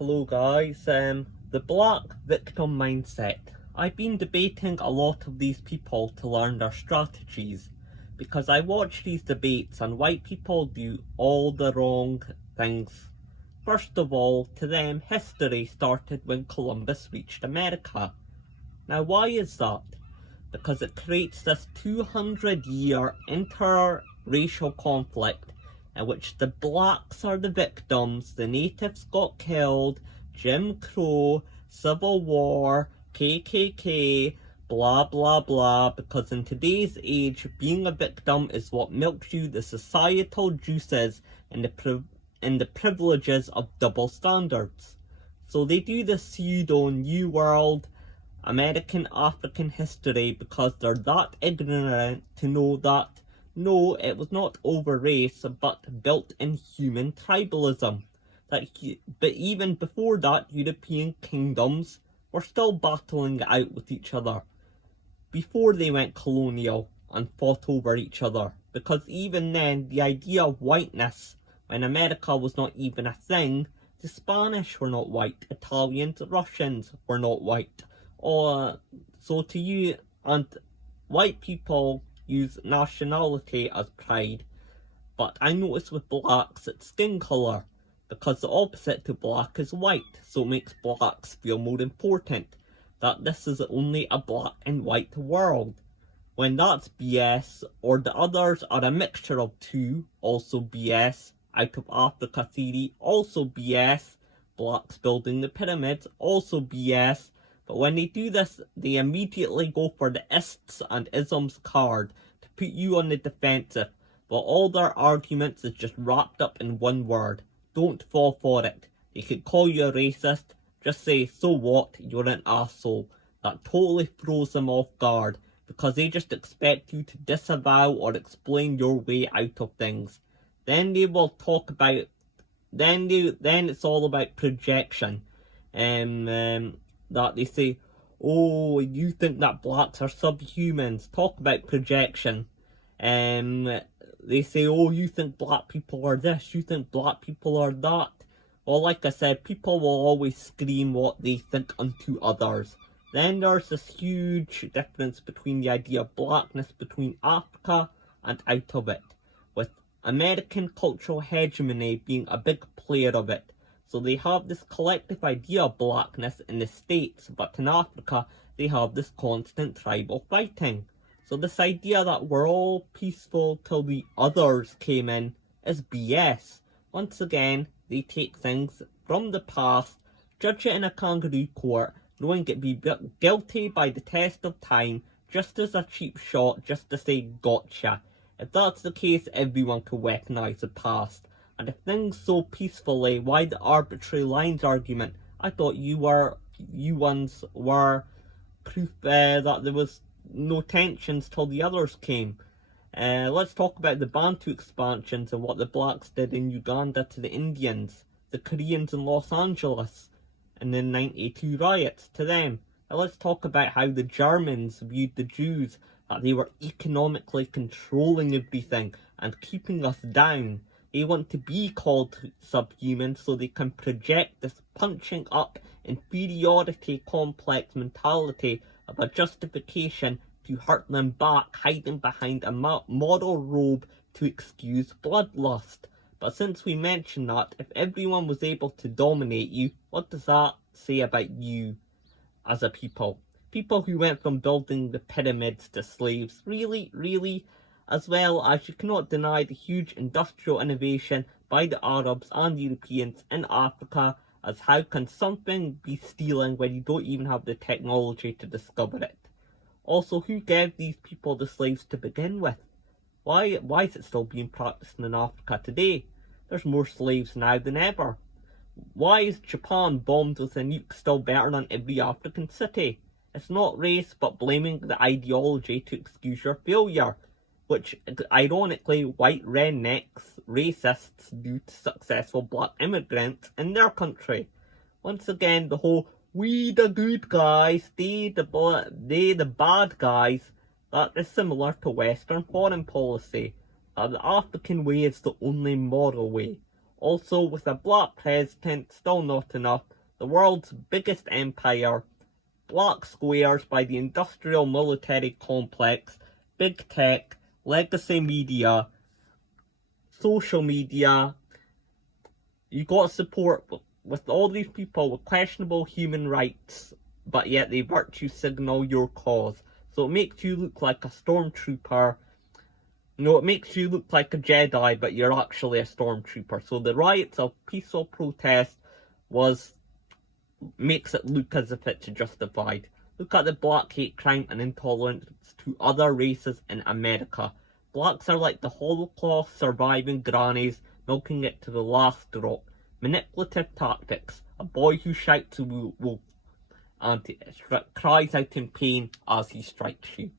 Hello guys, the black victim mindset. I've been debating a lot of these people to learn their strategies because I watch these debates and white people do all the wrong things. First of all, to them, history started when Columbus reached America. Now why is that? Because it creates this 200-year interracial conflict in which the blacks are the victims, the natives got killed, Jim Crow, Civil War, KKK, blah blah blah, because in today's age, being a victim is what milks you the societal juices and the privileges of double standards. So they do the pseudo New World American African history because they're that ignorant to know that no, it was not over race but built in human tribalism. But even before that, European kingdoms were still battling it out with each other before they went colonial and fought over each other. Because even then, the idea of whiteness, when America was not even a thing, the Spanish were not white, Italians, Russians were not white. So to you, and white people use nationality as pride, but I notice with blacks it's skin colour, because the opposite to black is white, so it makes blacks feel more important, that this is only a black and white world, when that's BS, or the others are a mixture of two, also BS, out of Africa theory, also BS, blacks building the pyramids, also BS. But when they do this, they immediately go for the ists and isms card to put you on the defensive, but all their arguments is just wrapped up in one word. Don't fall for it. They could call you a racist, just say, so what, you're an asshole. That totally throws them off guard, because they just expect you to disavow or explain your way out of things. Then they will talk about, then it's all about projection. That they say, oh, you think that blacks are subhumans. Talk about projection. They say, oh, you think black people are this, you think black people are that. Well, like I said, people will always scream what they think unto others. Then there's this huge difference between the idea of blackness between Africa and out of it, with American cultural hegemony being a big player of it. So they have this collective idea of blackness in the States, but in Africa they have this constant tribal fighting. So this idea that we're all peaceful till the others came in is BS. Once again, they take things from the past, judge it in a kangaroo court, knowing it be guilty by the test of time, just as a cheap shot, just to say gotcha. If that's the case, everyone can weaponize the past. And if things so peacefully, why the arbitrary lines argument? I thought you ones were proof that there was no tensions till the others came. Let's talk about the Bantu expansions and what the blacks did in Uganda to the Indians, the Koreans in Los Angeles, and the 92 riots to them. Now let's talk about how the Germans viewed the Jews, that they were economically controlling everything and keeping us down. They want to be called subhuman so they can project this punching up inferiority complex mentality of a justification to hurt them back, hiding behind a moral robe to excuse bloodlust. But since we mentioned that, if everyone was able to dominate you, what does that say about you as a people? People who went from building the pyramids to slaves, really? As well as you cannot deny the huge industrial innovation by the Arabs and Europeans in Africa, as how can something be stealing when you don't even have the technology to discover it? Also, who gave these people the slaves to begin with? Why is it still being practiced in Africa today? There's more slaves now than ever. Why is Japan bombed with a nuke still better than every African city? It's not race, but blaming the ideology to excuse your failure, which ironically white rednecks, racists do to successful black immigrants in their country. Once again, the whole we the good guys, they the bad guys, that is similar to Western foreign policy. The African way is the only moral way. Also, with a black president, still not enough, the world's biggest empire, black squares by the industrial military complex, big tech, legacy media, social media. You got support with all these people with questionable human rights, but yet they virtue signal your cause. So it makes you look like a stormtrooper. No, it makes you look like a Jedi, but you're actually a stormtrooper. So the riots of peaceful protest makes it look as if it's justified. Look at the black hate crime and intolerance to other races in America. Blacks are like the Holocaust surviving grannies, milking it to the last drop. Manipulative tactics. A boy who shouts a wolf and cries out in pain as he strikes you.